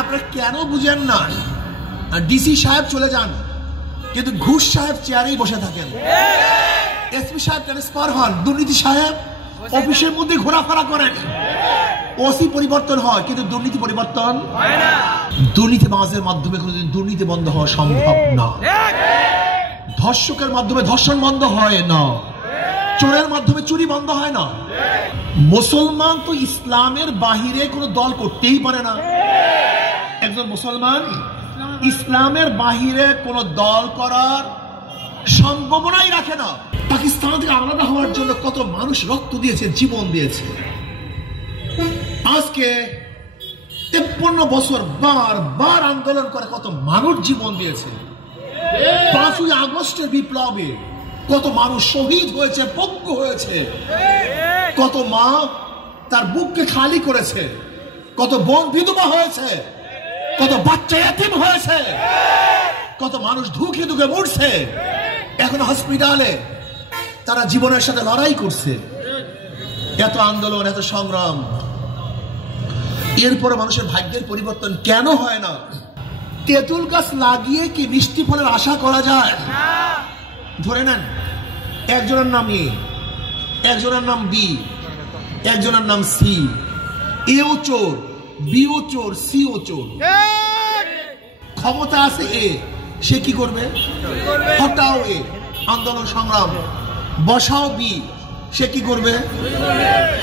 আপনারা কেন বুঝেন না? ডিসি সাহেব চলে যান, কিন্তু ঘুষ সাহেব চেয়ারেই বসে থাকেন। এসপি সাহেব ট্রান্সফার হন, দুর্নীতি সাহেব অফিসের মধ্যে ঘোরাফেরা করেন। ওসি পরিবর্তন হয়, কিন্তু দুর্নীতি পরিবর্তন হয় না। দুর্নীতিবাজের মাধ্যমে কোনোদিন দুর্নীতি বন্ধ হওয়া সম্ভব না। ধর্ষকের মাধ্যমে ধর্ষণ বন্ধ হয় না। চোরের মাধ্যমে চুরি বন্ধ হয় না। মুসলমান তো ইসলামের বাহিরে কোনো দল করতেই পারে না। একজন মুসলমান ইসলামের বাহিরে কোনো দল করার সম্ভাবনাই রাখে না। পাকিস্তান থেকে আলাদা হওয়ার জন্য কত মানুষ রক্ত দিয়েছে, জীবন দিয়েছে। আজকে 53 বছর বারবার আন্দোলন করে কত মানুষ জীবন দিয়েছে। 5ই আগস্টের বিপ্লবে কত মানুষ শহীদ হয়েছে, পঙ্গ হয়েছে। কত মা তার বুককে খালি করেছে, কত বোন বিধবা হয়েছে, কত বাচ্চা এতিম হয়েছে, কত মানুষ ধুকে ধুকে মরছে। এখন হসপিটালে তারা জীবনের সাথে লড়াই করছে। এত আন্দোলন, এত সংগ্রাম, এরপরে মানুষের ভাগ্যের পরিবর্তন কেন হয় না? তেঁতুল গাছ লাগিয়ে কি মিষ্টি ফলের আশা করা যায়? ধরে নেন, একজনের নাম এ, একজনের নাম বি, একজনের নাম সি। এও চোর, বিও চোর, সিও চোর। ক্ষমতা আছে এ, সে কি করবে? হটাও এ, আন্দোলন সংগ্রাম। বসাও বি, সে কি করবে?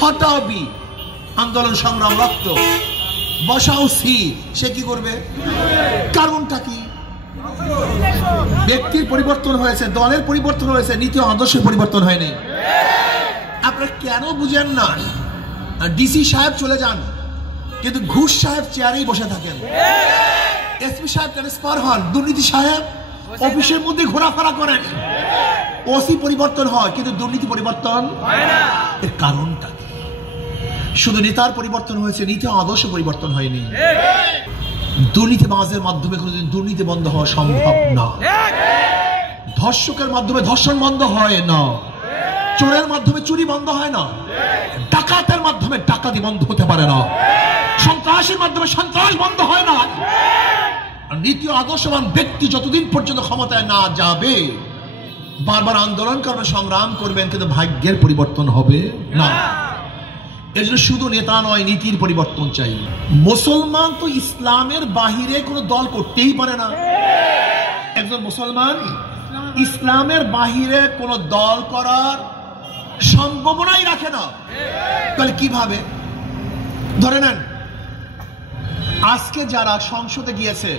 হটাও বি, আন্দোলন সংগ্রাম রক্ত। বসাও সি, সে কি করবে? কারণটা কি? ব্যক্তির পরিবর্তন হয়েছে, দলের পরিবর্তন হয়েছে, নীতি আদর্শের পরিবর্তন হয়নি। আপনারা কেন বুঝেন না? ডিসি সাহেব চলে যান, কিন্তু ঘুষ সাহেব চেয়ারেই বসে থাকেন। এসপি সাহেব ট্রান্সফার হন, দুর্নীতি সাহেব অফিসের মধ্যে ঘোরাফেরা করেন। ওসি পরিবর্তন হয়, কিন্তু দুর্নীতি পরিবর্তন হয় না। এর কারণটা কি? শুধু নেতার পরিবর্তন হয়েছে, নীতি আদর্শ পরিবর্তন হয়নি। দুর্নীতিবাজের মাধ্যমে কোনোদিন দুর্নীতি বন্ধ হওয়া সম্ভব না। ধর্ষকের মাধ্যমে ধর্ষণ বন্ধ হয় না। চোরের মাধ্যমে চুরি বন্ধ হয় না। ডাকাতের মাধ্যমে ডাকাতি বন্ধ হতে পারে না। সন্ত্রাসের মাধ্যমে সন্ত্রাস বন্ধ হয় না। নীতি আদর্শবান ব্যক্তি যতদিন পর্যন্ত ক্ষমতায় না যাবে, বারবার আন্দোলন করবেন, সংগ্রাম করবেন, কিন্তু ভাগ্যের পরিবর্তন হবে না। এর জন্য শুধু নেতা নয়, নীতির পরিবর্তন চাই। মুসলমান তো ইসলামের বাহিরে কোনো দল করতেই পারে না। একজন মুসলমান ইসলামের বাহিরে কোনো দল করার সম্ভাবনাই রাখে না। তাহলে কিভাবে? ধরে নেন, আজকে যারা সংসদে গিয়েছে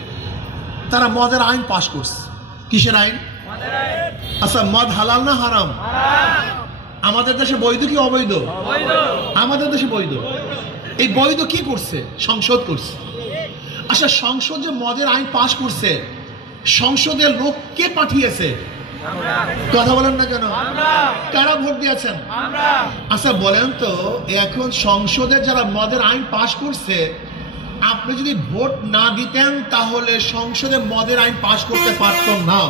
তারা মদের আইন পাশ করছে। কিসের আইন? আচ্ছা, মদ হালাল না হারাম? আমাদের দেশে বৈধ কি অবৈধ? আমাদের দেশে বৈধ। এই বৈধ কি করছে? সংসদ করছে। আচ্ছা, সংসদ যে মদের আইন পাশ করছে, সংসদের লোক কে পাঠিয়েছে? কথা বলেন না কেন? কারা ভোট দিয়েছেন? আচ্ছা বলেন তো, এখন সংসদে যারা মদের আইন পাশ করছে, আপনি যদি ভোট না দিতেন তাহলে সংসদে মদের আইন পাশ করতে পারতেন না।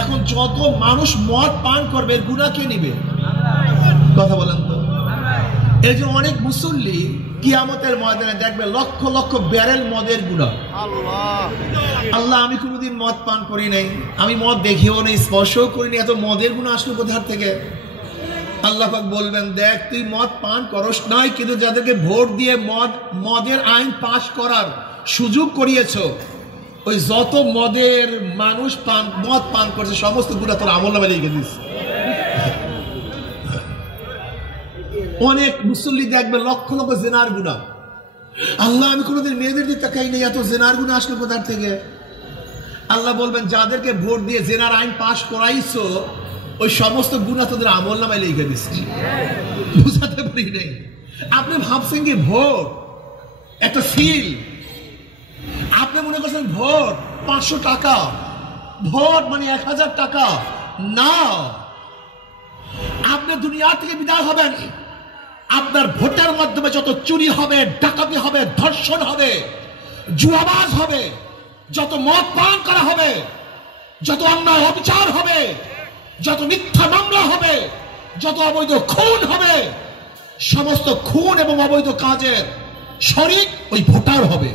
এখন যত মানুষ মদ পান করবে, গুনাহ কে নিবে? কথা বলেন তো। এই যে অনেক মুসল্লি কিয়ামতের ময়দানে দেখবে লক্ষ লক্ষ ব্যারেল মদের গুনাহ। আল্লাহ, আমি কোনোদিন মদ পান করি নাই, আমি মদ দেখেও নেই, স্পর্শও করিনি, এত মদের গুনাহ আসলো কোথা থেকে? আল্লাহ পাক বলবেন, দেখ তুই মদ পান করস নাই, কিন্তু যাদেরকে ভোট দিয়ে মদের আইন পাশ করার সুযোগ করিয়েছ, ওই যত মদের মানুষ মদ পান করছে সমস্ত গুনাহ তোর আমলনামায় লিখে দিস। অনেক মুসল্লি দেখবে লক্ষ লক্ষ জেনার গুনাহ। আল্লাহ, আমি কোনোদিন মেয়েদের দিকে তাকাই নেই, এত জেনার গুনাহ আসলো কোথা থেকে? আল্লাহ বলবেন, যাদেরকে ভোট দিয়ে জেনার আইন পাশ করাইছো ওই সমস্ত গুনাহ তোদের আমলনামায় লিখে দিচ্ছি। বুঝাতে পারি নাই? আপনি ভাবছেন কি ভোট একটা সিল? আপনি মনে করছেন ভোট 500 টাকা, ভোট মানে 1000 টাকা? না, আপনি দুনিয়া থেকে বিদায় হবেন, আপনার ভোটের মাধ্যমে যত চুরি হবে, ডাকাতি হবে, ধর্ষণ হবে, জুয়াবাজ হবে, যত মদ পান করা হবে, যত অন্যায় অবিচার হবে, যত মিথ্যা মামলা হবে, যত অবৈধ খুন হবে, সমস্ত খুন এবং অবৈধ কাজের শরিক ওই ভোটার হবে।